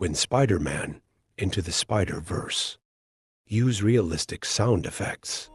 when Spider-Man Into the Spider-Verse. Use realistic sound effects.